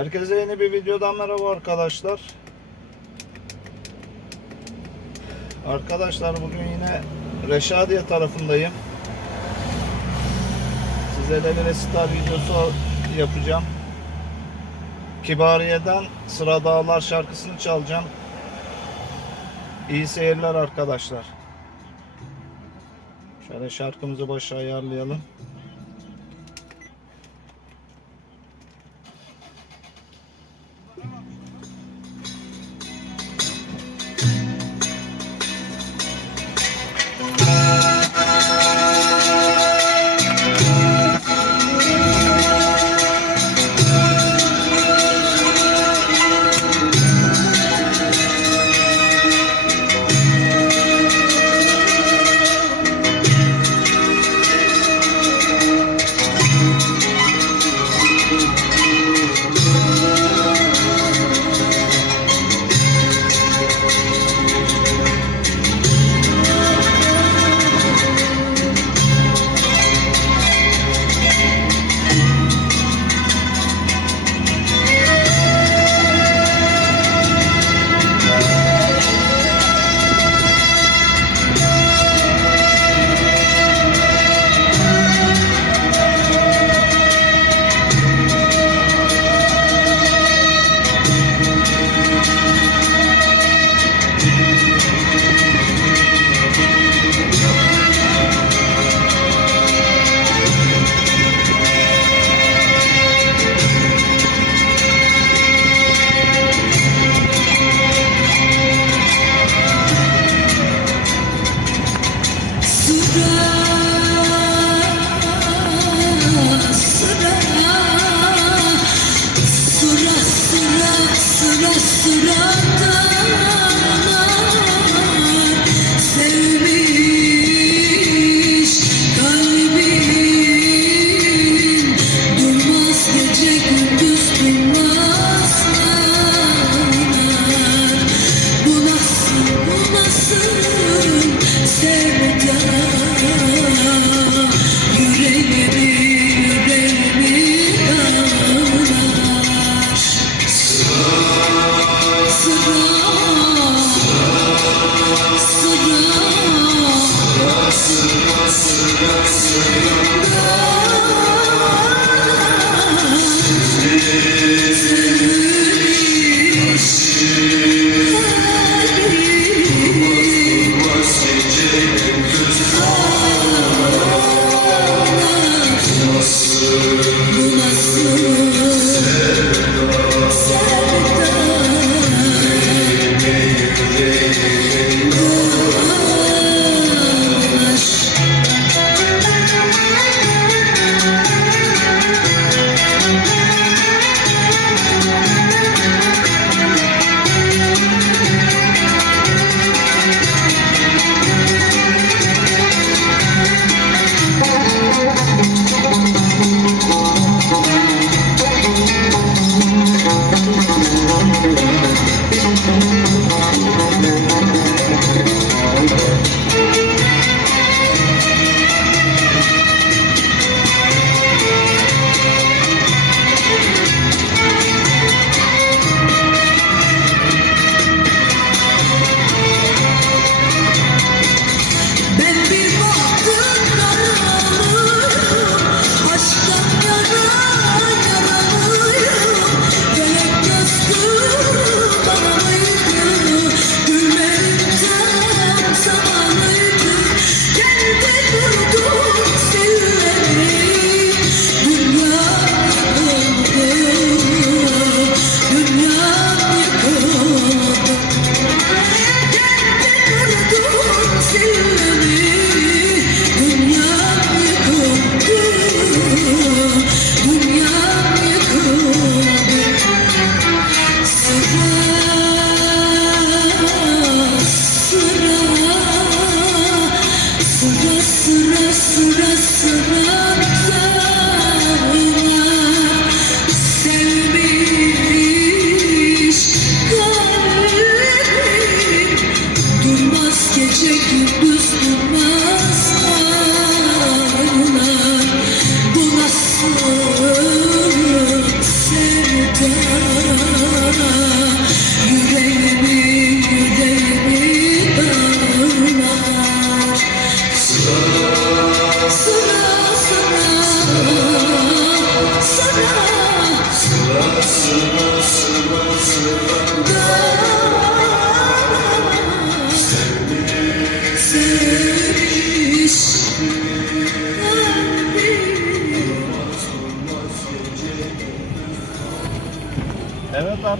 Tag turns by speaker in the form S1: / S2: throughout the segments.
S1: Herkese yeni bir videodan merhaba arkadaşlar. Arkadaşlar bugün yine Reşadiye tarafındayım. Size de bir resital videosu yapacağım. Kibariye'den Sıra Dağlar şarkısını çalacağım. İyi seyirler arkadaşlar. Şöyle şarkımızı başa ayarlayalım.
S2: Nasıl bu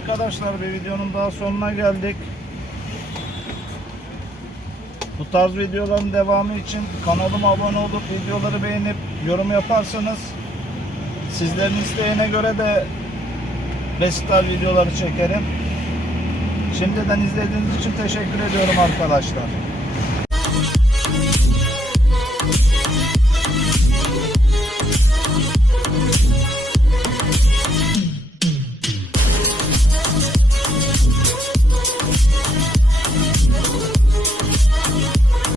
S1: arkadaşlar bir videonun daha sonuna geldik. Bu tarz videoların devamı için kanalıma abone olup videoları beğenip yorum yaparsanız sizlerin isteğine göre de resital videoları çekerim. Şimdiden izlediğiniz için teşekkür ediyorum arkadaşlar.